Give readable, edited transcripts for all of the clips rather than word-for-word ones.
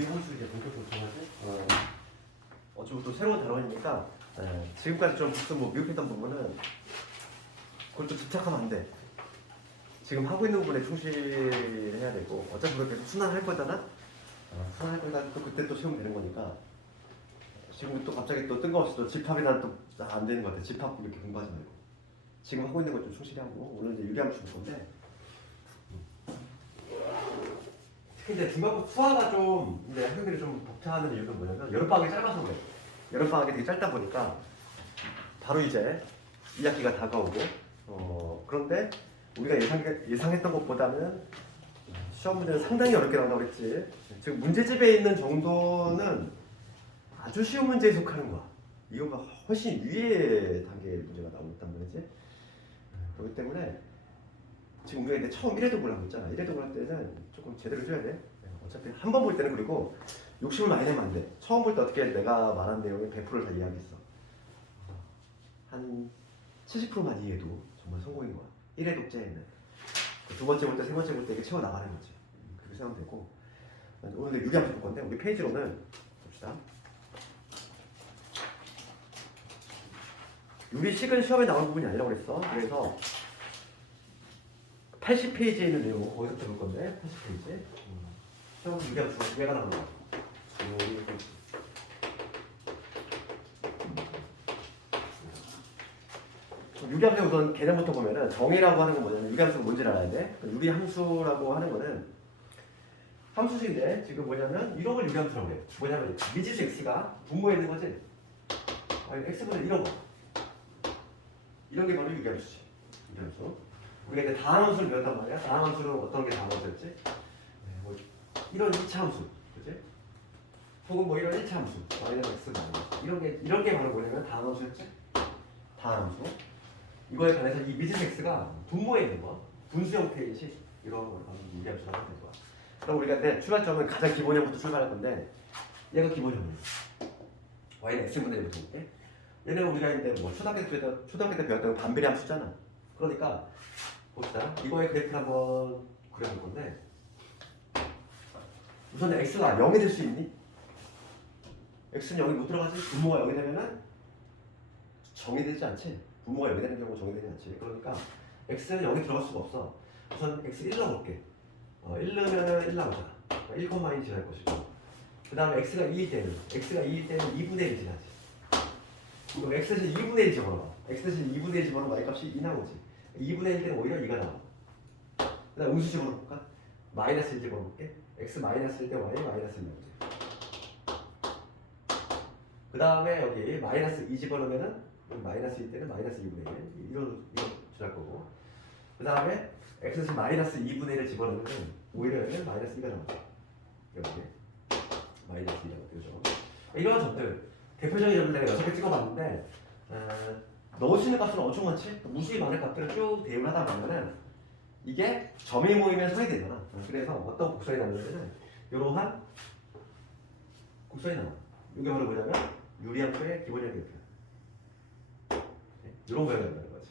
유리 함수 이제 본격적으로 정하지? 어차피 또 새로운 단원이니까 지금까지 좀 미흡했던 부분은 그걸 또 집착하면 안 돼. 지금 하고 있는 부분에 충실해야 되고 어차피 그걸 계속 순환할 거잖아? 순환할 거니까 또 그때 또 채우면 되는 거니까 지금 또 갑자기 또 뜬금없이 또 집합이 난 또 안 되는 것 같아. 집합 이렇게 공부하지 말고 지금 하고 있는 걸 좀 충실히 하고 오늘 이제 유리함수 볼 건데 특히 이제 중간고 수화가 좀 이제 학생들이 좀 벅차는 이유는 뭐냐면 여름방학이 짧아서 그래. 여름방학이 되게 짧다 보니까 바로 이제 2학기가 다가오고 그런데 우리가 예상했던 것보다는 시험 문제는 상당히 어렵게 나온다고 그랬지. 지금 문제집에 있는 정도는 아주 쉬운 문제에 속하는 거야. 이거가 훨씬 위의 단계의 문제가 나오고 있단 말이지. 그렇기 때문에 지금 우리가 이제 처음 1회독을 하고 있잖아. 1회독을 할 때는 조금 제대로 줘야 돼. 어차피 한 번 볼 때는 그리고 욕심을 많이 내면 안 돼. 처음 볼 때 어떻게 내가 말한 내용의 100%를 다 이해하겠어. 한 70%만 이해해도 정말 성공인 거야. 1회 독자에는 두 번째 볼 때, 세 번째 볼 때 이게 채워 나가는 거지. 그렇게 생각하면 되고 오늘 유리함수 볼 건데 우리 페이지로는 봅시다. 유리식은 시험에 나올 부분이 아니라고 그랬어. 그래서 80페이지에 있는 내용 거기서 볼 건데 80페이지. 시험 유리함수가 두 개가 나오는 거야. 유리함수 우선 개념부터 보면은 정의라고 하는 건 뭐냐면 유리함수가 뭔지를 알아야 돼. 유리함수라고 하는 거는 함수식인데 지금 뭐냐면 이런 걸 유리함수라고 해. 뭐냐면 미지수 x가 분모에 있는 거지. x분의 이런 거. 이런 게 바로 유리함수지. 유리함수. 우리가 이제 다항함수를 배웠단 말이야. 다항함수는 어떤 게 다항함수였지? 뭐 이런 2차 함수, 그지? 혹은 뭐 이런 1차 함수, 마이너스 x 이런 게 바로 뭐냐면 다항함수였지? 다항함수. 이거에 관해서 이 미지수 x가 분모에 있는 거, 분수 형태의 식 이런 걸 바로 유리함수라고 하는 거야. 그럼 우리가 이제 출발점은 가장 기본형부터 출발할 건데 얘가 기본형이야. y는 x분의 1부터 볼게. 얘는 우리가 이제 뭐 초등학교 때 배웠던 반비례 함수잖아. 그러니까 봅시다. 이거의 그래프를 한번 그려볼 건데 우선 x가 0이 될 수 있니? x는 0이 못 들어가지? 분모가 0이 되면은 정의되지 않지? 분모가 0이 되는 경우 정의되지 않지? 그러니까 x는 0이 들어갈 수가 없어. 우선 x 1 넣어볼게. 1 넣으면 1 나오잖아. 1,1이 지날 것이고 그 다음에 x가 2일 때는 2분의 1 지나지. 그럼 x 대신 2분의 1 집어넣어. x 대신 2분의 1 집어넣으면 y값이 2 나오지. 2분의 1 때는 오히려 2가 나와. 그 다음 음수 집어넣을까? 마이너스 1 집어넣을게. x 마이너스 1 때 y 마이너스 1 나오지. 그 다음에 여기 마이너스 2 집어넣으면은 마이너스 1 때는 마이너스 2분의 1 이런 지날 거고 그 다음에 x 대신 마이너스 2분의 1을 집어넣으면 오히려 여기는 마이너스 2가 나오지. 여기 마이너스 2가 나오죠. 이런 점들 대표적인 점을 내가 6개 찍어봤는데 넣을 수 있는 값은 엄청 많지? 무수히 많은 값들을 쭉 대입을 하다 보면은 이게 점이 모이면 선이 되잖아. 그래서 어떤 곡선이 나오냐면은 이러한 곡선이 나와. 이게 바로 뭐냐면 유리함수의 기본형이 이렇게 이런 모양이 나온다는 거지.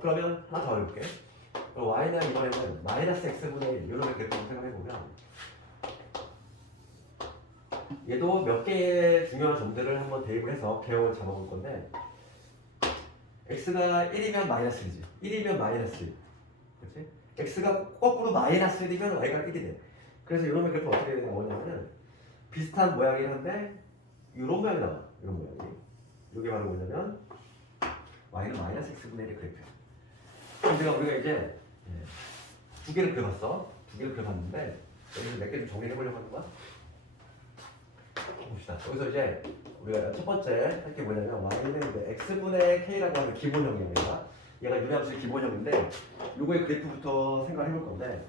그러면 하나 더 해볼게. y는 이번에는 마이너스 x분의 1 이런 그래프를 생각해보면 얘도 몇 개의 중요한 점들을 한번 대입을 해서 개형을 잡아볼 건데 x가 1이면 마이너스 1이지. 1이면 마이너스 1. 그렇지? x가 거꾸로 마이너스 1이면 y가 1이 돼. 그래서 이런 그래프 어떻게 나오냐면은 비슷한 모양이긴 한데 이런 모양이 나와. 이런 모양이. 이게 바로 뭐냐면 y는 마이너스 x분의 1의 그래프야. 그럼 우리가 이제 두 개를 그려봤어. 두 개를 그려봤는데 여기서 몇 개 좀 정리해보려고 하는 거야. 봅시다. 여기서 이제 우리가 첫 번째 할 게 뭐냐면 y는 이제 x분의 k라고 하는 기본형이야. 얘가 유리함수의 기본형인데 요거의 그래프부터 생각을 해볼 건데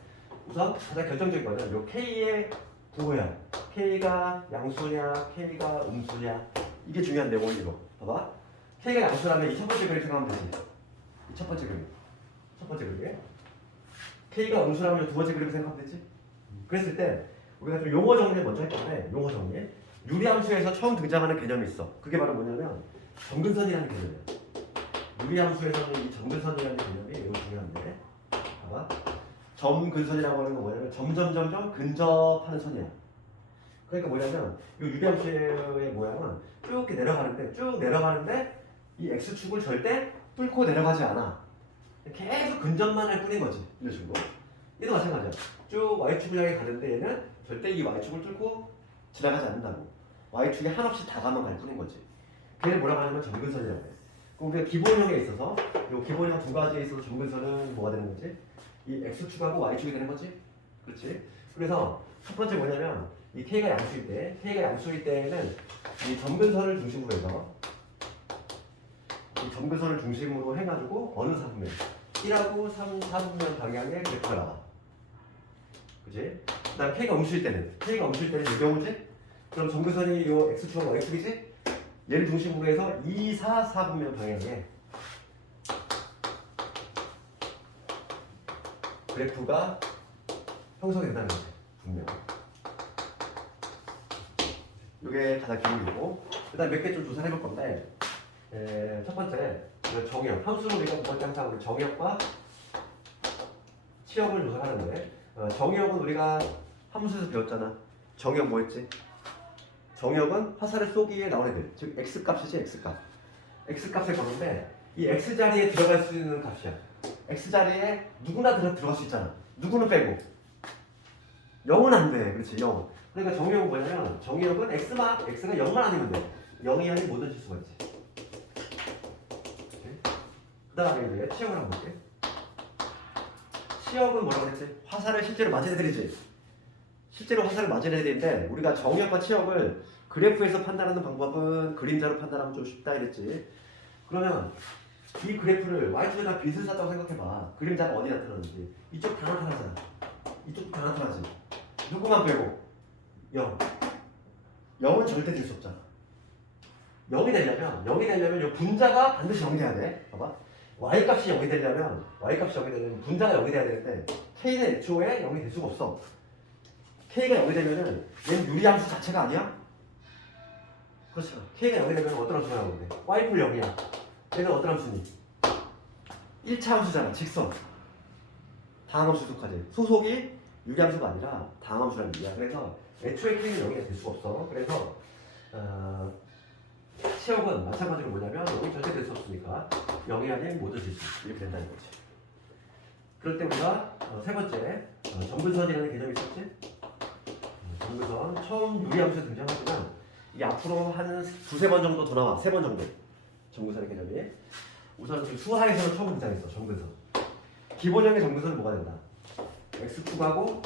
우선 가장 결정적인 거는 요 k의 부호야. k가 양수냐 k가 음수냐 이게 중요한데 원리로 봐봐. k가 양수라면 이 첫 번째 그림 생각하면 되지. 이 첫 번째 그림. 첫 번째 그림. k가 음수라면 두 번째 그림 생각하면 되지. 그랬을 때 우리가 좀 용어 정리 먼저 할 건데 용어 정리. 유리함수에서 처음 등장하는 개념이 있어. 그게 바로 뭐냐면 점근선이라는 개념이야. 유리함수에서는 이 점근선이라는 개념이 매우 중요한데 봐봐. 점근선이라고 하는 건 뭐냐면 점점점점 근접하는 선이야. 그러니까 뭐냐면 이 유리함수의 모양은 쭉 이렇게 내려가는데 이 x축을 절대 뚫고 내려가지 않아. 계속 근접만 할 뿐인 거지. 이런 식으로. 얘도 마찬가지야. 쭉 y축을 향해 가는데 얘는 절대 이 y축을 뚫고 지나가지 않는다고. y축에 한없이 다가만 갈 뿐인 거지. 걔를 뭐라고 하냐면 점근선이라고 해. 그럼 우리가 기본형에 있어서 이 기본형 두 가지에 있어서 점근선은 뭐가 되는 거지? 이 x축하고 y축이 되는 거지? 그렇지? 그래서 첫 번째 뭐냐면 이 k가 양수일 때에는 이 점근선을 중심으로 해서 이 점근선을 중심으로 해가지고 어느 사분면 1하고 3, 4분면 방향의 그래프가 나와. 그치? 그 다음 k가 음수일 때는 이 경우지? 그럼 점근선이 요 x축하고 y축이지? 얘를 중심으로 해서 2, 4, 4분면 방향의 그래프가 형성이 된다는 거지. 분명. 이게 가장 기본이고, 그 다음 몇 개 좀 조사해 볼 건데, 첫 번째, 정역. 함수로 우리가 두 번째 항상 우리 정역과 치역을 조사하는데, 정역은 우리가 함수에서 배웠잖아. 정역 뭐였지? 정역은 화살을 쏘기에 나온 애들. 즉, x값이지, x값. x값을 거는데, 이 x자리에 들어갈 수 있는 값이야. x자리에 누구나 들어갈 수 있잖아. 누구는 빼고. 0은 안 돼. 그렇지, 0. 그러니까 정역은 뭐냐면, 정역은 x가 0만 아니면 돼. 0이 아닌 모든 실수가 있지. 그 다음에 이제 치역을 한번 볼게. 치역은 뭐라고 했지? 화살을 실제로 맞은 애들이지. 실제로 화살을 맞은 애들인데, 우리가 정역과 치역을 그래프에서 판단하는 방법은 그림자로 판단하면 좀 쉽다 이랬지. 그러면 이 그래프를 y축에다 빛을 쐈다고 생각해봐. 그림자가 어디 나타나는지. 이쪽 다 나타나잖아. 이쪽도 다 나타나지. 누구만 빼고 0. 0은 절대 될 수 없잖아. 0이 되려면 이 분자가 반드시 0이 돼야 돼. 봐봐. y값이 0이 되려면 분자가 0이 돼야 되는데 k는 애초에 0이 될 수가 없어. k가 0이 되면은 얘는 유리함수 자체가 아니야? 그렇죠. k가 0이 되면 어떤 함수가 나오는데? y풀 0이야. 얘는 어떤 함수니? 1차 함수잖아. 직선. 다항함수 속하지. 소속이 유리함수가 아니라 다항함수라는 얘기야. 그래서 애초에 k는 0이 될 수가 없어. 그래서 치역은 마찬가지로 뭐냐면 0이 절대 될 수 없으니까 0이 아닌 모든 실수 이렇게 된다는 거지. 그럴 때 우리가 세 번째 점근선이라는 개념이 있었지? 점근선 처음 유리함수에 등장하지만 이 앞으로 한 두세 번 정도 더 나와. 세 번 정도. 점근선의 개념이. 우선 지금 수하에서는 처음 등장했어. 점근선. 기본형의 점근선은 뭐가 된다? x축하고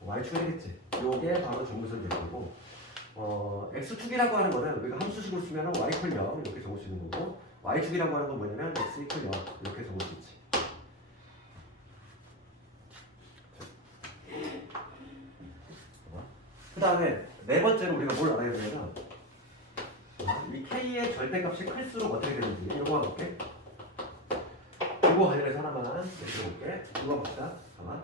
y축이 되겠지. 요게 바로 점근선이 될 거고 x축이라고 하는 거는 우리가 함수식으로 쓰면 y이퀄 0 이렇게 적을 수 있는 거고 y축이라고 하는 건 뭐냐면 x 이퀄 0 이렇게 적을 수 있지. 그 다음에 네 번째로 우리가 뭘 알아야 되냐면 이 k의 절대값이 클수록 어떻게 되는지 이거 볼게. 이거 관련해서 하나만 내려볼게. 이거 봅시다. 잠깐만.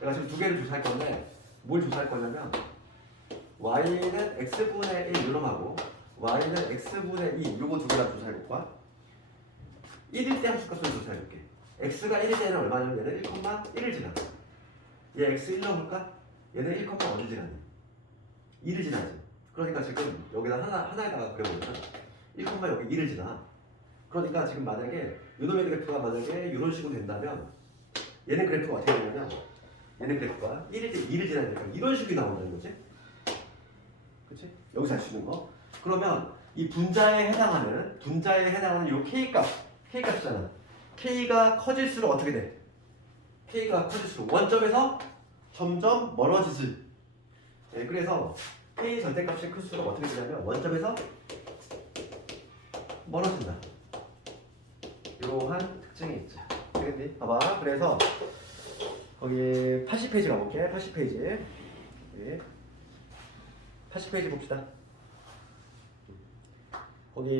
내가 지금 두 개를 조사할 건데 뭘 조사할 거냐면 y는 x분의 1 요놈하고 y는 x분의 2 요거 두 개를 조사해 볼까? 1일 때 함수값을 조사해 볼게. x가 1일 때는 얼마냐면 얘는 1,1을 지나가. 얘 x 1 넣어볼까? 얘는 1, 어딜 지나니? 2를 지나지. 그러니까 지금 여기다 하나에다가 그려보면 1, 여기 2를 지나. 그러니까 지금 만약에 요놈의 그래프가 만약에 이런 식으로 된다면 얘는 그래프가 어떻게 되냐면 얘는 그래프가 1일 때 2를 지나니까 이런 식이 나온다는 거지. 그치? 여기서 할 수 있는 거. 그러면 이 분자에 해당하는 요 K값이잖아. K가 커질수록 어떻게 돼? K가 커질수록 원점에서 점점 멀어지지. 네, 그래서 K 절대값이 클수록 어떻게 되냐면 원점에서 멀어진다. 이러한 특징이 있죠. 되겠니? 봐봐. 그래서 거기 80페이지 가볼게. 80페이지. 여기. 80페이지 봅시다. 거기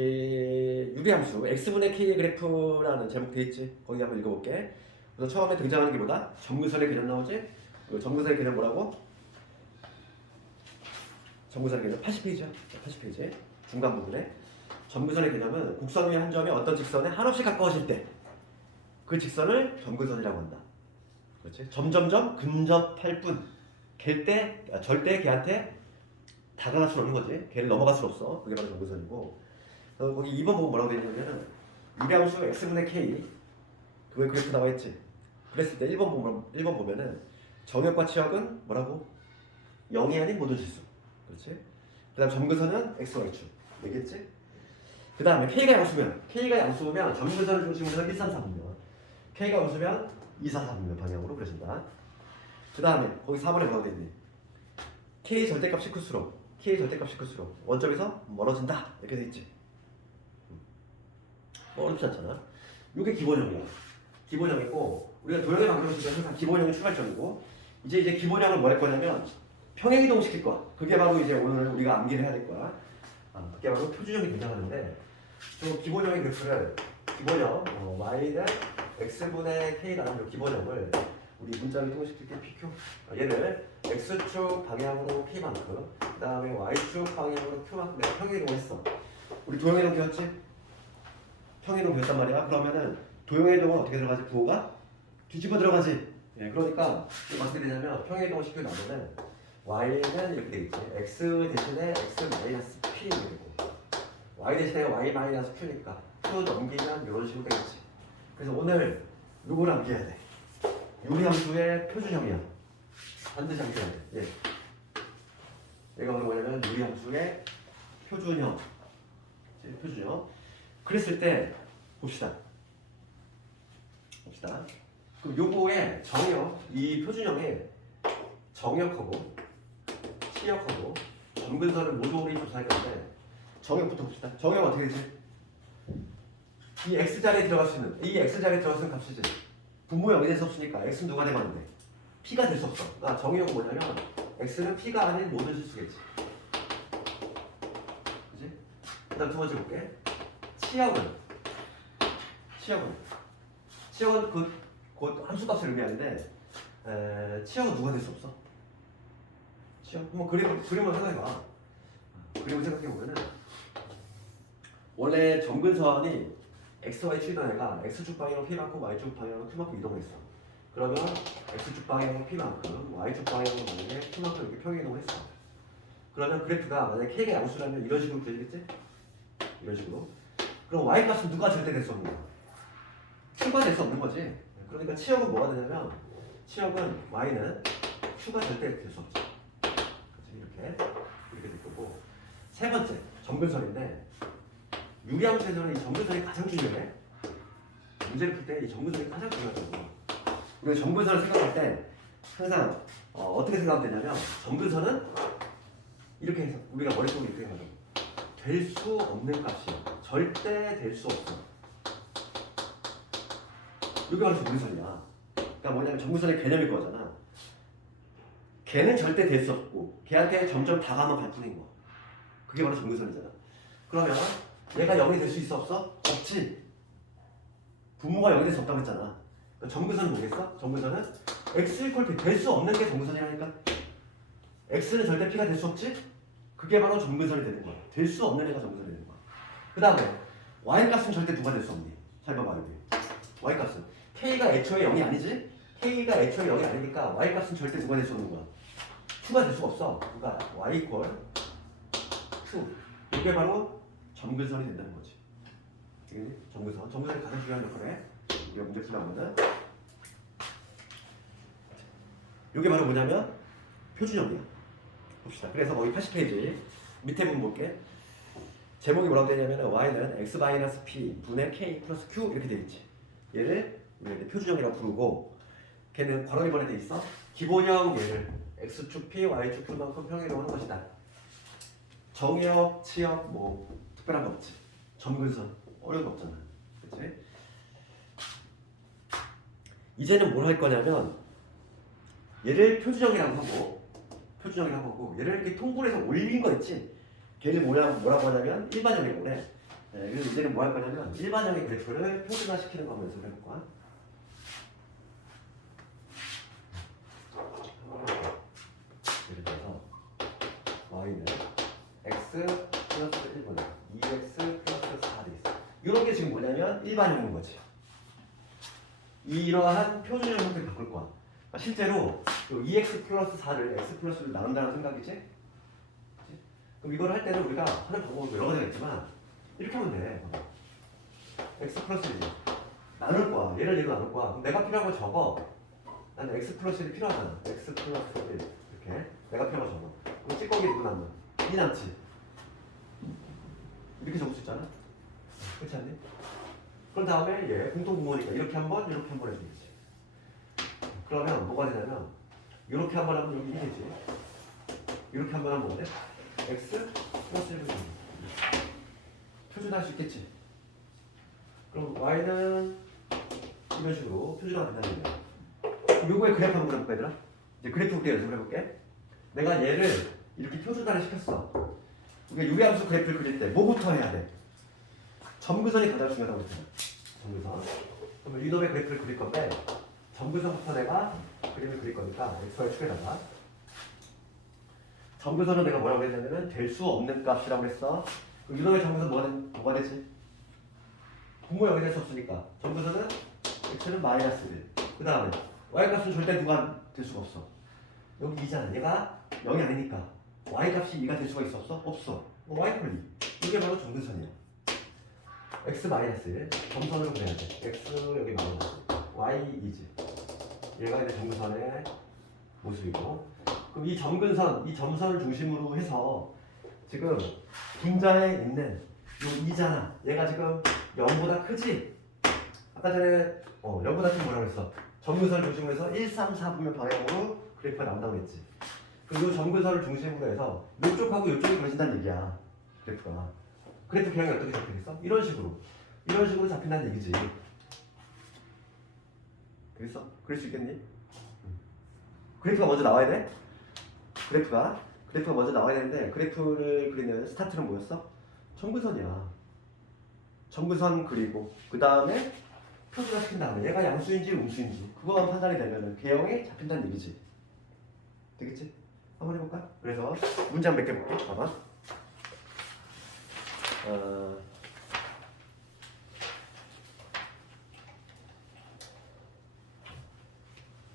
유리함수 x분의 k의 그래프라는 제목 돼 있지. 거기 한번 읽어볼게. 그래서 처음에 등장하는 게 뭐다? 점근선의 개념 나오지? 점근선의 개념 뭐라고? 점근선의 개념 80페이지야. 80페이지 중간 부분에 점근선의 개념은 곡선 위의 한 점이 어떤 직선에 한없이 가까워질 때 그 직선을 점근선이라고 한다. 그렇지? 점점점 근접할 뿐 절대 걔한테 다가갈 수는 없는 거지. 걔를 넘어갈 수는 없어. 그게 바로 정근선이고. 거기 2번 보고 뭐라고 되어 있냐면은 유리함수 x분의 k 그게 그래프 나와 있지. 그랬을 때 1번 보면은 정역과 치역은 뭐라고? 0이 아닌 모든 실수. 그렇지? 그 다음 점근선은 x, y축. 되겠지? 그 다음에 k가 양수면 점근선을 중심으로 해서 1, 3, 4분면 k가 양수면 2, 4, 4분면 방향으로 그려진다. 그 다음에 거기 4번에 뭐라고 되어 있니? k 절대값이 클수록 원점에서 멀어진다. 이렇게 돼 있지. 어렵지 않잖아. 이게 기본형이야. 기본형이고 우리가 도형의 방정식을 때 항상 기본형이 출발점이고 이제 기본형을 뭐 할 거냐면 평행이동 시킬 거야. 그게 바로 이제 오늘 우리가 암기를 해야 될 거야. 그게 바로 표준형이 등장하는데 저 기본형의 그래프를 기본형 y는 x분의 k라는 이 기본형을 우리 문자로 이동시킬 때 pq 얘를 x축 방향으로 k만큼 그 다음에 y축 방향으로 q만큼 내가 평행이동했어. 우리 도형이동 되었지? 평행이동 되었단 말이야. 그러면은 도형이동은 어떻게 들어가지? 부호가 뒤집어 들어가지. 예, 그러니까 이거 어떻게 되냐면 평행이동을 시켜 놔보면 y는 이렇게 되겠지. x 대신에 x 마이너스 p 이렇게 되고 y 대신에 y 마이너스 q니까 q 넘기면 이런 식으로 되겠지. 그래서 오늘 요걸 암기해야 돼. 유리함수의 표준형이야. 반드시 암기해야 돼. 예. 얘가 바로 뭐냐면 유리함수의 표준형. 표준형. 그랬을 때 봅시다. 그럼 요거의 정역, 이 표준형의 정역하고 치역하고 점근선을 모두 우리 조사할 건데 정역부터 봅시다. 정역은 어떻게 되지? 이 x자리에 들어갈 수 있는 이 x자리에 들어갈 수 있는 값이지. 분모 0이 될 수 없으니까 x는 누가 되면 안 돼? p가 될 수 없어. 그러니까 정역은 뭐냐면 x는 p가 아닌 모든 실수겠지. 그지? 그 다음 두 번째 볼게. 치역은 곧 함수값을 의미하는데 치역은 누가 될 수 없어? 치역? 한번 그림을 생각해봐. 그림을 생각해보면은 원래 점근선이 xy 치던 애가 x축 방향으로 p만큼 y축 방향으로 q만큼 이동했어. 그러면 x축 방향으로 p만큼 y축 방향으로 만약에 q만큼 이렇게 평행이동을 했어. 그러면 그래프가 만약에 k가 양수라면 이런 식으로 그려지겠지? 이런 식으로. 그럼 y 값은 누가 절대 될 수 없는 거야? q가 될 수 없는 거지. 그러니까 치역은 뭐가 되냐면 치역은 y는 q가 절대 될 수 없지. 이렇게 될 거고. 세 번째 점근선인데 유리함수에서는 이 점근선이 가장 중요해. 문제를 풀 때 이 점근선이 가장 중요하다고. 우리가 점근선을 생각할 때 항상 어떻게 생각하면 되냐면 점근선은 이렇게 해서 우리가 머릿속에 이렇게 해가지고 될 수 없는 값이야. 절대 될 수 없어. 이게 바로 점근선이야. 그러니까 뭐냐면 점근선의 개념이 그거잖아. 걔는 절대 될 수 없고 걔한테 점점 다가만 갈 뿐인 거. 그게 바로 점근선이잖아. 그러면 얘가 0이 될 수 있어 없어? 없지. 분모가 0이 될 수 없다고 했잖아. 그러니까 점근선은 뭐겠어? 점근선은 x = 될 수 없는 게 점근선이라니까. x는 절대 p가 될 수 없지? 그게 바로 점근선이 되는 거야. 될 수 없는 애가 점근선이 되는 거야. 그 다음에 y 값은 절대 누가 될 수 없니? 잘 봐봐 여기. y 값은 k가 애초에 0이 아니지? k가 애초에 0이 아니니까 y 값은 절대 누가 될 수 없는 거야. q가 될 수가 없어. 그러니까 y = q. 이게 바로 점근선이 된다는 거지. 점근선이 가장 중요한 역할을 해. 우리가 문제 풀어보면 이게 바로 뭐냐면 표준형이야. 봅시다. 그래서 거기 80페이지 밑에 부분 볼게. 제목이 뭐라고 되냐면 y는 x-p 분의 k 플러스 q 이렇게 되어 있지. 얘를 우리가 표준형이라고 부르고 걔는 괄호 1번에 돼 있어. 기본형 얘를 x축 p, y축 q만큼 평행이동하는 것이다. 정역, 치역 뭐 특별한 거 없지. 점근선 어려운 거 없잖아. 그치? 이제는 뭘 할 거냐면 얘를 표준형이라고 하고 얘를 이렇게 통분해서 올린 거 있지. 걔를 뭐라고 하냐면 일반형이라고 그래. 그래서 이제는 뭐 할 거냐면 일반형의 그래프를 표준화시키는 거 연습을 해볼 거야. 예를 들어서 y는 x 플러스 1분의 2x 플러스 4 되겠어. 이런 게 지금 뭐냐면 일반형인 거지. 이러한 표준형 형태를 바꿀 거야. 그러니까 실제로 2x 플러스 4를 x 플러스로 나눈다는 생각이지? 그럼 이걸 할 때는 우리가 하는 방법은 여러 가지가 있지만 이렇게 하면 돼. x 플러스 1 나눌 거야. 얘를 얘로 나눌 거야. 그럼 내가 필요한 걸 적어. 나는 x 플러스 1이 필요하잖아. x 플러스 1 이렇게 내가 필요한 걸 적어. 그럼 찌꺼기 누구 남는? 이 남지. 이렇게 적을 수 있잖아. 그렇지 않니? 그런 다음에 얘 공통 분모니까 이렇게 한 번, 이렇게 한 번 해도 되겠지. 그러면 뭐가 되냐면 이렇게 한 번 하면 여기 1 되지. 이렇게 한 번 하면 뭐가 돼? x 플러스 1을 표준화할 수 있겠지. 그럼 y는 이런 식으로 표준화가 된다는 거야. 요거의 그래프 한번 그려볼까 얘들아? 이제 그래프 우리 연습을 해볼게. 내가 얘를 이렇게 표준화를 시켰어. 우리가 유리함수 그래프를 그릴 때 뭐부터 해야 돼? 점근선이 가장 중요하다고 했잖아. 점근선. 그러면 이놈의 그래프를 그릴 건데 점근선부터 내가 그림을 그릴 거니까 xy 축에다가 점근선은 내가 뭐라고 했냐면은 될 수 없는 값이라고 했어. 그럼 이놈의 점근선 뭐가 되지? 분모 0이 될 수 없으니까 점근선은 x는 마이너스 1. 그 다음에 y값은 절대 누가 될 수가 없어. 여기 2잖아. 얘가 0이 아니니까 y값이 2가 될 수가 있어 없어? 없어. y콜 2. 이게 바로 점근선이야. x 마이너스 1 점선으로 그려야 돼. x 여기 마이너스 y 2지. 얘가 이제 점근선의 모습이고, 그럼 이 점근선, 이 점선을 중심으로 해서 지금 분자에 있는 요 2잖아. 얘가 지금 0보다 크지? 아까 전에 0보다 크면 뭐라고 했어? 점근선을 중심으로 해서 1, 3, 4분면 방향으로 그래프가 나온다고 했지. 그리고 이 점근선을 중심으로 해서 이쪽하고 이쪽이 그려진다는 얘기야. 그래프가. 그래프 경향이 어떻게 잡히겠어? 이런 식으로 잡힌다는 얘기지. 그랬어? 그럴 수 있겠니? 그래프가 먼저 나와야 돼. 그래프가 먼저 나와야 되는데 그래프를 그리는 스타트는 뭐였어? 점근선이야. 점근선 그리고 그 다음에 표준화 시킨 다음에 얘가 양수인지 음수인지 그거만 판단이 되면은 개형이 잡힌다는 얘기지. 되겠지? 한번 해볼까? 그래서 문제 몇 개 볼게. 봐봐.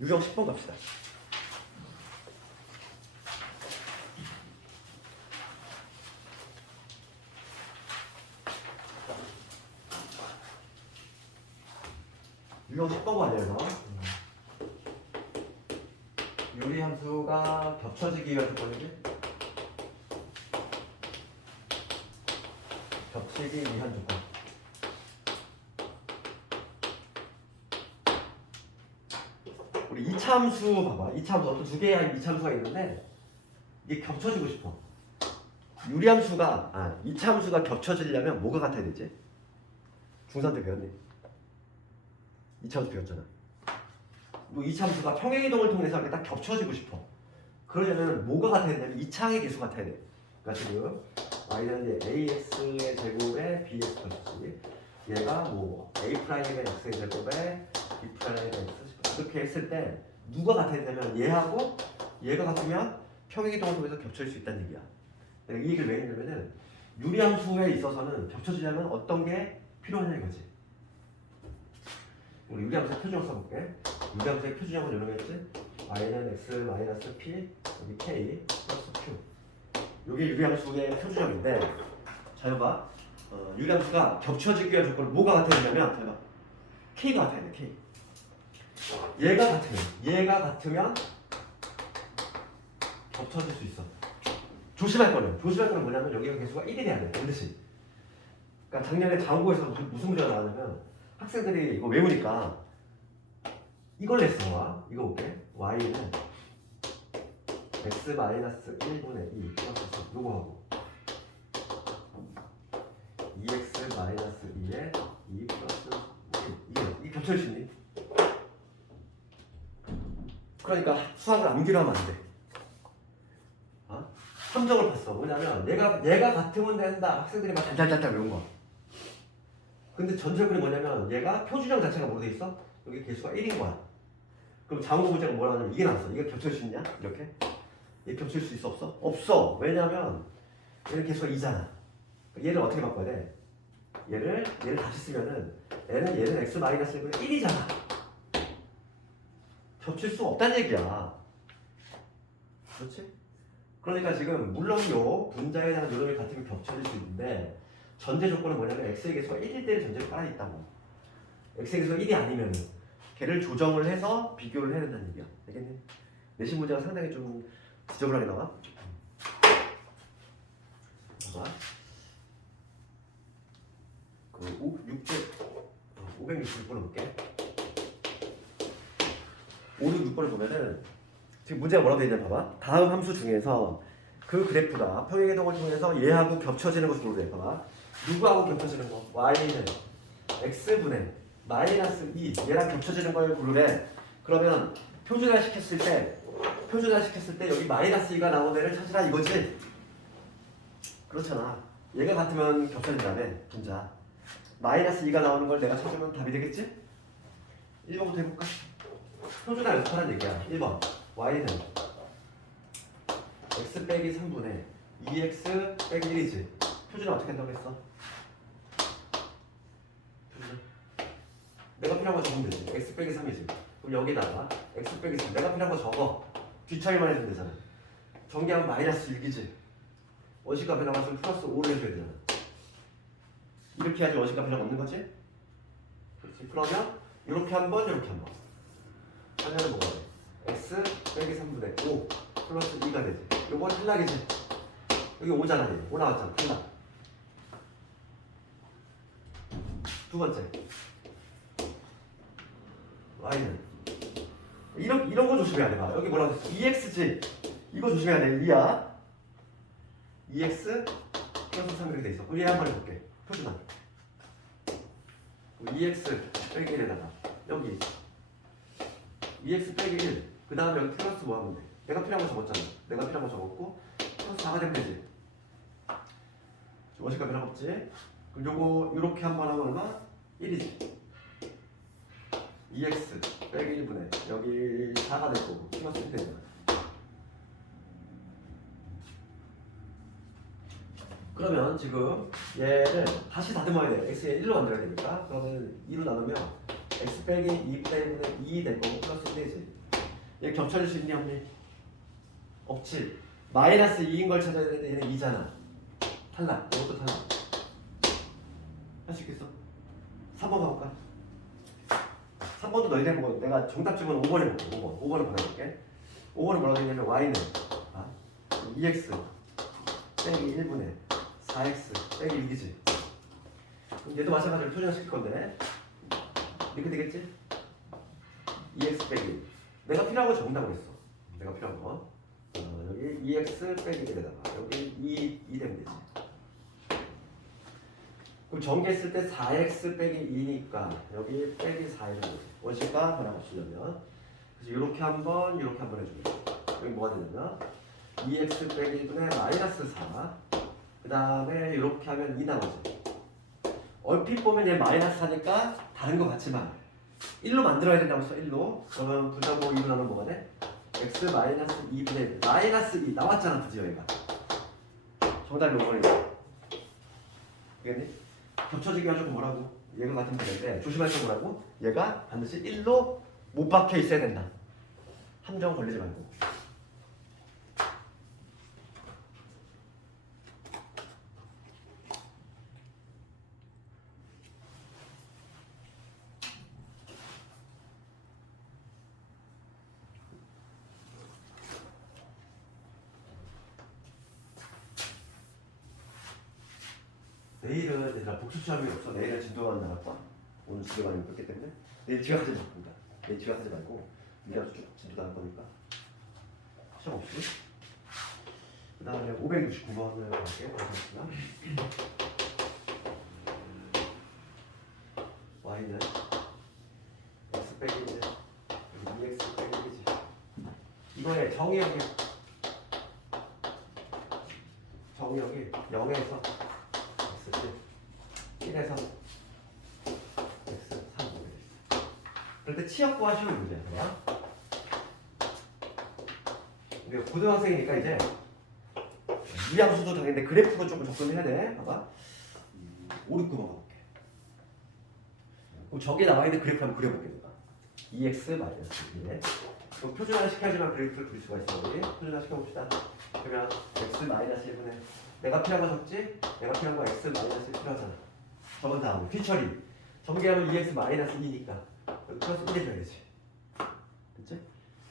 유형 10번 갑시다. 유형 10번과 관련해서 유리함수가 겹쳐지기 위한 조건이지? 겹치기 위한 조건. 우리 이차함수 봐봐. 이차함수 어떤 두 개의 이차함수가 있는데 이게 겹쳐지고 싶어. 이차함수가 겹쳐지려면 뭐가 같아야 되지? 중3 때 배웠니? 이차함수 배웠잖아. 뭐 이차함수가 평행이동을 통해서 이렇게 딱 겹쳐지고 싶어. 그러려면 뭐가 같아야 되냐면 이차항의 개수 같아야 돼. 그러니까 지금 y는 이제 ax의 제곱에 bx 플러스 얘가 뭐 a 프라임의 x의 제곱에 b 프라임의 x 그렇게 했을 때 누가 같아야 되냐면 얘하고 얘가 같으면 평행이동을 통해서 겹쳐질 수 있다는 얘기야. 내가 이 얘기를 왜 했냐면은 유리함수에 있어서는 겹쳐지려면 어떤 게 필요하냐 이거지. 우리 유리함수의 표준형 써볼게. 유리함수의 표준형은 이런 거였지? y는 x 마이너스 p 여기 k 플러스 q. 이게 유리함수의 표준형인데 잘 봐. 유리함수가 겹쳐지기 위한 조건은 뭐가 같아야 되냐면 잘 봐. k가 같아야 돼. k. 얘가 같으면 겹쳐질 수 있어. 조심할 거는 뭐냐면 여기가 개수가 1이 돼야 돼. 반드시. 그러니까 작년에 장고에서 무슨 문제가 나왔냐면 학생들이 이거 외우니까 이걸 냈어. 이거 볼게. y는 x 마이너스 1분의 2 플러스 요거 하고 2x 마이너스 2에 2 플러스 1 이게 겹쳐질 수 있니? 그러니까 수학을 암기로 하면 안 돼. 함정을 봤어. 뭐냐면 얘가 같으면 된다. 학생들이 막 달달달달 외운 거야. 근데 전제조건이 뭐냐면 얘가 표준형 자체가 뭐로 돼 있어? 여기 개수가 1인 거야. 그럼 장고 문제가 뭐라 하냐면 이게 나왔어. 이게 겹칠 수 있냐? 이렇게? 얘 겹칠 수 있어 없어? 없어. 왜냐면 얘는 개수가 2잖아. 얘를 어떻게 바꿔야 돼? 얘를 다시 쓰면은 얘는 x 마이너스 1이잖아. 겹칠 수 없다는 얘기야. 그렇지? 그러니까 지금 물론 요 분자에 대한 요놈이 같으면 겹쳐질 수 있는데 전제 조건은 뭐냐면 x의 개수가 1일 때를 전제로 깔아 있다고. x의 개수가 1이 아니면 걔를 조정을 해서 비교를 해야 된다는 얘기야. 알겠니? 내신 문제가 상당히 좀 지저분하게 나와. 봐봐. 그 566번을 볼게. 566번을 보면은 지금 문제가 뭐라고 되어 있냐 봐봐. 다음 함수 중에서 그 그래프가 평행이동을 통해서 얘하고 겹쳐지는 것을 고르래. 봐봐. 누구하고 겹쳐지는 거? y는 x분의 마이너스 2 얘랑 겹쳐지는 걸 고르래. 그러면 표준화 시켰을 때 여기 마이너스 2가 나온 애를 찾으라 이거지? 그렇잖아. 얘가 같으면 겹쳐진다며 분자. 마이너스 2가 나오는 걸 내가 찾으면 답이 되겠지? 1번부터 해볼까? 표준화 연습하라는 얘기야. 1번 y는 x 빼기 3분의 2x 빼기 1이지. 표준화 어떻게 한다고 했어? 표준화 내가 필요한 거 적으면 되지. x 빼기 3이지. 그럼 여기다가 x 빼기 3 내가 필요한 거 적어. 뒤처리만 해주면 되잖아. 전개하면 마이너스 6이지. 원시값에 나가서 플러스 5를 해줘야 되잖아. 이렇게 해야지 원시값 필요가 없는 거지? 그렇지. 그러면 이렇게 한 번, 이렇게 한 번. 하면은 뭐가 돼? x 빼기 3분의 5 플러스 2가 되지. 요건 탈락이지. 여기 5잖아. 5 나왔잖아. 탈락. 두 번째. y는 이런 거 조심해야 돼. 봐. 여기 뭐라고 했어? 2x지. 이거 조심해야 돼. 2야. 2x 플러스 3 이렇게 돼 있어. 그럼 얘 한번 해볼게. 표준화. 2x 빼기 1에다가 여기 2x 빼기 1. 그 다음에 여기 플러스 뭐 하면 돼? 내가 필요한 거 적었잖아. 내가 필요한 거 적었고 플러스 4가 되면 되지. 원시값 변화 없지? 그럼 요거 요렇게 한 번 하면 얼마? 1이지. 2x 빼기 1분의 여기 4가 될 거고 플러스 1 되잖아. 그러면 지금 얘를 다시 다듬어야 돼. x에 1로 만들어야 되니까. 그러면 2로 나누면 x 빼기 2분의 2 될 거고 플러스 1이지. 얘 겹쳐질 수 있니 없니? 없지. 마이너스 2인 걸 찾아야 되는데 얘는 2잖아. 탈락. 이것도 탈락. 할 수 있겠어? 3번 가볼까? 3번도 너희들 뭐 내가 정답집은 5번에 볼게. 5번을 보내볼게. 5번은 뭐라고 했냐면 y는 2x 빼기 1분의 4x 빼기 6이지. 그럼 얘도 마찬가지로 표준화시킬 건데 이렇게 되겠지? 2x 빼기 1. 내가 필요한 거 적는다고 그랬어. 내가 필요한 거 여기 2x 빼기 1에다가 여기 2 되면 되지. 그럼 전개했을 때 4x 빼기 2니까 여기 빼기 4를 되지. 원시가 변화 맞추려면 그래서 이렇게 한번 이렇게 한번 해주면 여기 뭐가 되냐면 2x 빼기 1분의 마이너스 4. 그 다음에 이렇게 하면 2 나오지. 얼핏 보면 얘 마이너스 4니까 다른 거 같지만 1로 만들어야 된다고 했어. 1로. 그러면 부정고 2로 나누면 뭐가 돼? x 마이너스 2분의 1 마이너스 2 나왔잖아. 드디어 얘가 정답이 5번이야. 알겠니? 겹쳐지기가 조금 뭐라고? 얘가 같은 문제인데 조심할 건 뭐라고? 얘가 반드시 1로 못 박혀 있어야 된다. 함정 걸리지 말고. 내일은 얘들아 복수 시험이 없어. 내일은 진도만 나갔다. 오늘 진도만 있기 때문에 내일 지각하지 말고. 내일 지각하지 말고 미리서 쭉 진도 나갈 거니까 시험 없이. 그 다음에 569번을 갈게요. y는 x 빼기 1 2x 빼기 1이지. 이거의 정의역이 0에서 1에서 x 3 그럴 때 치역 구하시면 문제야. 봐봐. 근데 고등학생이니까 이제 이함수도 당연히 그래프도 조금 접근해야 돼. 봐봐. 5, 6, 9번 가볼게. 그럼 저기에 나와 있는 그래프 한번 그려볼게. 내가 2x 마이너스 1에 그럼 표준화 시켜야지만 그래프를 그릴 수가 있어. 우리 표준화 시켜봅시다. 그러면 x-1분의 내가 필요한 거 적지? 내가 필요한 거 x-1 필요하잖아. 적은 다음에 뒤처리 전개하면 2x-2니까 여기 플러스 1 해줘야지. 됐지?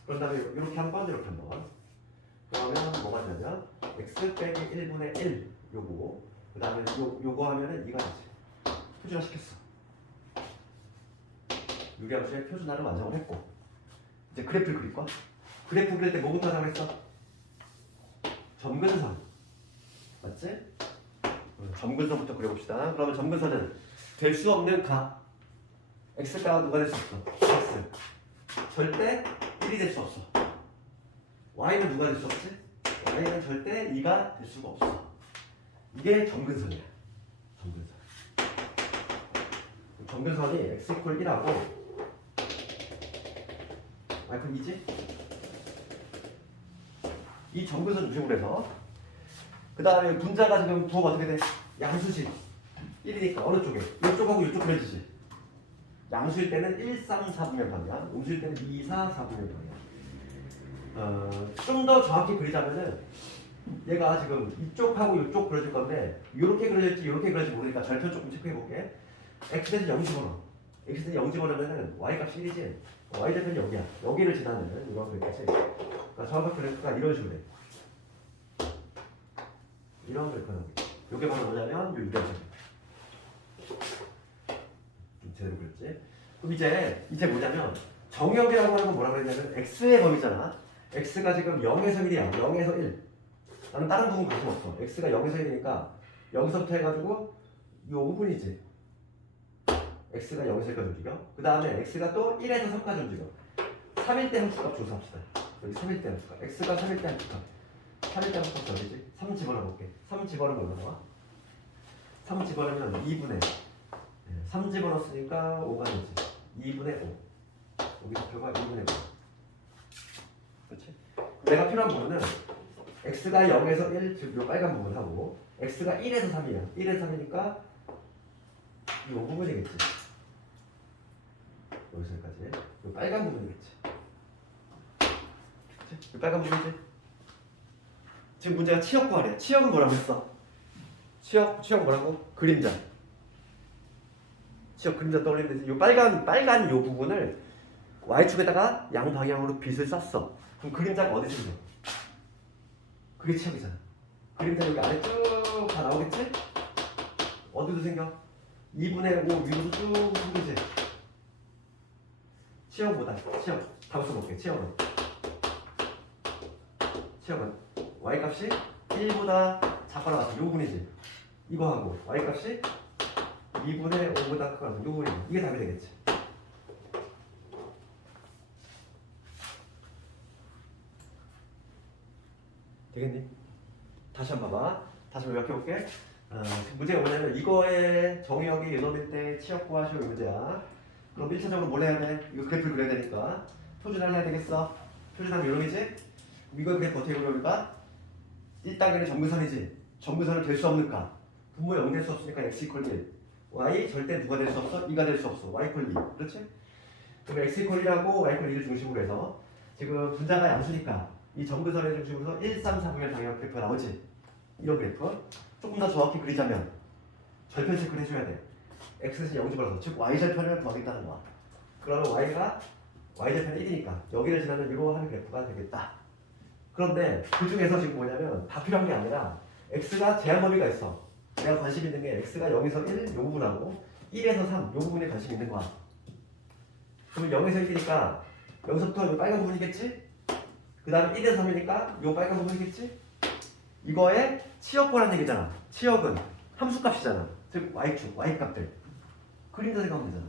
그런 다음에 이렇게 한 번, 이렇게 한 번. 그러면 뭐가 되냐면 x 빼기 1분의 1 요거 그 다음에 요거 하면은 2가 되지. 표준화 시켰어. 유리함수의 표준화를 완성을 했고 이제 그래프를 그릴 거야. 그래프 그릴 때 뭐부터 하자고 했어? 점근선 맞지? 점근선부터 그려봅시다. 그러면 점근선은 될 수 없는 각 x가가 누가 될 수 없어? x 절대 1이 될 수 없어. y는 누가 될 수 없지? y는 절대 2가 될 수가 없어. 이게 점근선이야. 점근선. 점근선이 x 이퀄 1하고 그럼 2지? 이 점근선 중심으로 해서 그 다음에 분자가 지금 부호가 어떻게 돼? 양수식 1이니까 어느 쪽에? 이쪽하고 이쪽 그려지지. 양수일 때는 1, 3, 4분면 방향, 음수일 때는 2, 4, 4분면 방향. 좀 더 정확히 그리자면은 얘가 지금 이쪽하고 이쪽 그려질 건데 이렇게 그려질지 이렇게 그려질지 모르니까 절편 조금 체크해 볼게. x대는 0 집어넣어. x대는 0 집어넣으면 y값이 1이지. y절편이 여기야. 여기를 지나는 이거 그랬겠지. 그러니까 정확한 그래프가 이런 식으로 돼. 이런 그래프가 이게 바로 뭐냐면 요 유리함수. 좀 제대로 그렸지. 그럼 이제 뭐냐면 정역이라고 하는 건 뭐라고 그랬냐면 x의 범위잖아. x가 지금 0에서 1이야. 0에서 1. 나는 다른 부분 관심 없어. x가 0에서 1이니까 여기서부터 해가지고 요 부분이지. x가 0에서 1까지 움직여. 그 다음에 x가 또 1에서 3까지 움직여. 3일 때 함수값 조사합시다. 여기 3일 때 함수값. x가 3일 때 함수값. 3일 때 함수값 어디지? 3 집어넣어볼게. 3 집어넣으면 얼마 나와? 3 집어넣으면 2분의 3 집어넣었으니까 5가 되지. 2분의 5. 여기서 표가 2분의 5. 그렇지? 내가 필요한 부분은 x가 0에서 1, 즉 요 빨간 부분 하고 x가 1에서 3이야. 1에서 3이니까 이 부분이겠지. 여기서까지. 이 빨간 부분이겠지. 그치? 이 빨간 부분이지. 지금 문제가 치역 구하래. 치역은 뭐라고 했어? 치역 뭐라고? 그림자. 치역 그림자 떠올리면 되지. 이 빨간 요 부분을 y축에다가 양방향으로 빗을 쐈어. 그럼 그림자가 어디 생겨? 그게 치역이잖아. 그림자 여기 아래 쭉 다 나오겠지? 어디도 생겨? 2분의 5 위로 쭉 생기지? 치역보다 치역 답을 써볼게. 치역은 y값이 1보다 작거나 같은 요 부분이지. 이거 하고 y값이 2분의 5보다 크거나 같은 요 부분이지. 이게 답이 되겠지. 되겠니? 다시 한번 봐봐. 다시 한번 요약해볼게. 문제가 뭐냐면 이거의 정의역이 유놈일 때 치역 구하시오 이 문제야. 그럼 1차적으로 뭘 해야 돼? 이거 그래프를 그려야 되니까 표준화를 해야 되겠어. 표준화는 유놈이지? 이거 그래프 어떻게 그려볼까? 1단계는 점근선이지. 점근선은 될 수 없는가? 분모 0 될 수 없으니까 x 이퀄 1. y 절대 누가 될 수 없어? 2가 될 수 없어. y 이퀄 2. 그렇지? 그럼 x 이퀄 1하고 y 이퀄 2를 중심으로 해서 지금 분자가 양수니까 이 점근선의 중심으로 1, 3, 4분의 방향 그래프가 나오지. 이런 그래프. 조금 더 정확히 그리자면 절편 체크를 해줘야 돼. x는 0 집어넣어서 즉 y절편을 구하겠다는 거야. 그러면 y가 y절편이 1이니까 여기를 지나는 이로 하는 그래프가 되겠다. 그런데 그 중에서 지금 뭐냐면 다 필요한 게 아니라 x가 제한 범위가 있어. 내가 관심 있는 게 x가 0에서 1 이 부분하고 1에서 3 이 부분에 관심 있는 거야. 그러면 0에서 1이니까 여기서부터 이 빨간 부분이겠지? 그 다음에 1에서 3이니까 이 빨간 부분이겠지? 이거의 치역보라는 얘기잖아. 치역은 함수값이잖아. 즉 y축, y값들. 그림자 생각하면 되잖아.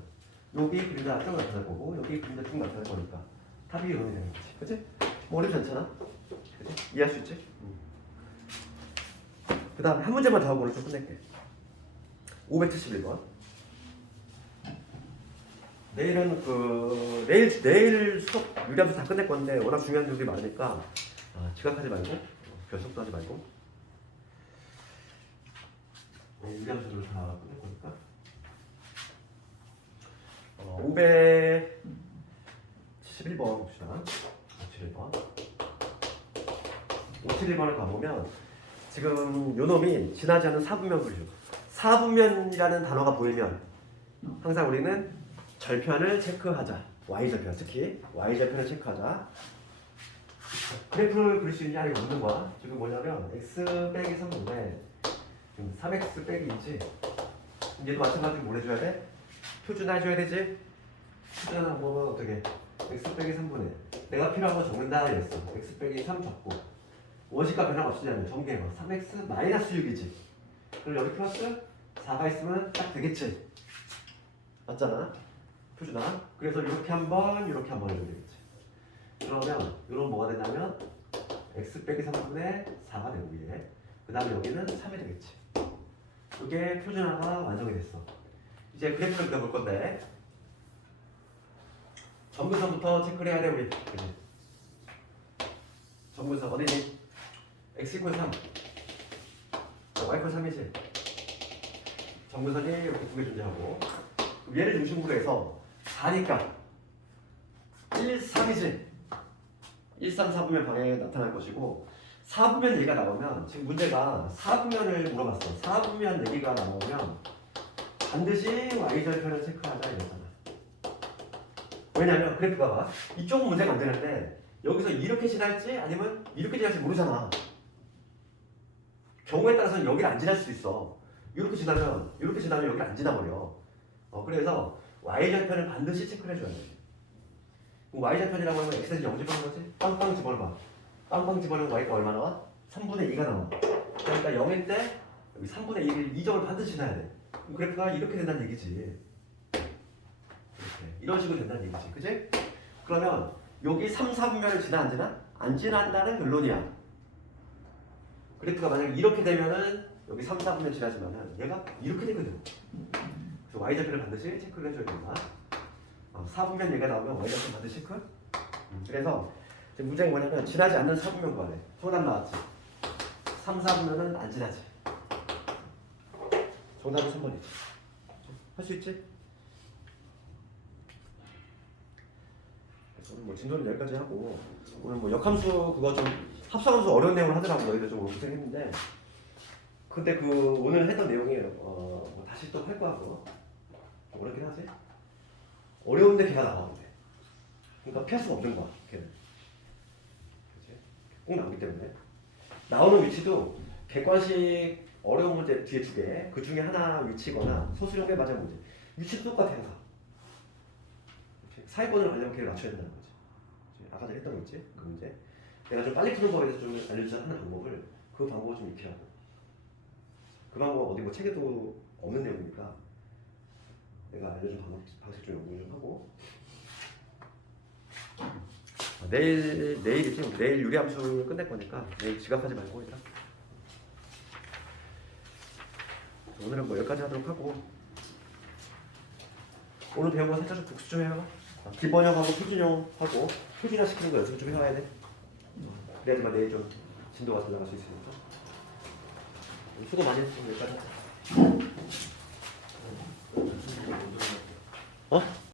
여기 그림자 쭉 나타날 거고 여기 그림자 쭉 나타날 거니까 답이 이론이 되는 거지. 그치? 뭐 어렵지 않잖아. 그치? 이해할 수 있지? 그 다음에 한 문제만 더 하고 오늘 좀 끝낼게. 571번. 내일은 내일 수업 유리함수 다 끝낼 건데 워낙 중요한 점들이 많으니까 지각하지 말고 결석도 하지 말고 유리함수를 다 끝낼 거니까 571번 봅시다. 57번을 가보면 지금 요 놈이 지나지 않는 사분면 분류. 사분면이라는 단어가 보이면 항상 우리는 절편을 체크하자. Y절편, 특히 Y절편을 체크하자. 그래프를 그릴 수 있냐 이거 없는 거야. 지금 뭐냐면 x 빼기 3분의 3x 빼기 2지. 얘도 마찬가지로 뭘 해줘야 돼? 표준화 해줘야 되지? 표준화 보면 어떻게? x 빼기 3분의 내가 필요한 거 적는다 이랬어. x 빼기 3 적고 원식과 변화가 없으냐면 전개해봐. 3x 마이너스 6이지. 그럼 여기 플러스 4가 있으면 딱 되겠지. 맞잖아. 표준화. 그래서 이렇게 한번 이렇게 한번 해주면 되겠지. 그러면 이런 뭐가 되냐면 x 빼기 3분의 4가 되고 위에 그 다음에 여기는 3이 되겠지. 이게 표준화가 완성이 됐어. 이제 그래프를 그려볼 건데 점근선부터 체크를 해야 돼 우리. 그치? 점근선 어디니? x 이퀄 3 y 이퀄 3이지. 점근선이 이렇게 두 개 존재하고 얘를 중심으로 해서 4니까 1, 3이지. 1, 3, 4분면 방향에 나타날 것이고 4분면 얘기가 나오면 지금 문제가 4분면을 물어봤어. 4분면 얘기가 나오면 반드시 Y절편을 체크하자 이랬잖아. 왜냐면 그래프가 봐. 이쪽은 문제가 안 되는데 여기서 이렇게 지날지 아니면 이렇게 지날지 모르잖아. 경우에 따라서는 여기를 안 지날 수도 있어. 이렇게 지나면 여기를 안 지나버려. 그래서 Y절편을 반드시 체크를 해줘야 돼. Y절편이라고 하면 X에서 0 집어넣는 거지? 빵빵 집어넣어봐. 빵빵 집어넣으면 Y가 얼마 나와? 3분의 2가 나와. 그러니까 0일 때 여기 3분의 2를 2점을 반드시 지나야 돼. 그럼 그래프가 이렇게 된다는 얘기지. 이렇게. 이런 식으로 된다는 얘기지. 그치? 그러면 여기 3, 4분면을 지나 안 지나? 안 지난다는 결론이야. 그래프가 만약에 이렇게 되면은 여기 3, 4분면 지나지만은 얘가 이렇게 되거든. 그래서 Y절편을 반드시 체크를 해줘야 된다. 4분면 얘가 나오면 Y절편 반드시 체크? 그래서 지금 문제가 뭐냐면 지나지 않는 4분면 구하래. 정답 나왔지? 3, 4분면은 안 지나지. 정답은 3번이지. 할 수 있지? 그래서 오늘 뭐 진도는 여기까지 하고 오늘 뭐 역함수 그거 좀 합성함수 어려운 내용을 하더라고. 너희들 좀 고생했는데 근데 그 오늘 했던 내용이 뭐 다시 또 할 거야 그거. 어렵긴 하지? 어려운데 걔가 나왔는데 그러니까 피할 수가 없는 거야 걔는. 그치? 꼭 나오기 때문에 나오는 위치도 객관식 어려운 문제 뒤에 두 개, 그 중에 하나 위치거나 소수령에 맞은 문제 위치도 똑같아 항상. 사회권을 가려면 걔를 맞춰야 된다는 거지. 그치? 아까 전에 했던 거 있지? 그 문제 내가 좀 빨리 푸는 거에 대해서 좀 알려주자 하는 방법을 그 방법을 좀 익히라고. 그 방법 어디 뭐 책에도 없는 내용이니까 내가 알려준 방식 좀 연구 좀 하고 내일이지. 내일 유리함수를 끝낼 거니까 내일 지각하지 말고 일단 오늘은 뭐 여기까지 하도록 하고 오늘 배운 거 살짝 좀 복습 좀 해요. 기본형하고 표준형하고 표준화 시키는 거 연습 좀 해와야 돼. 그래야지만 내일 좀 진도가 잘 나갈 수 있으니까. 수고 많이 했어. 여기까지. 어?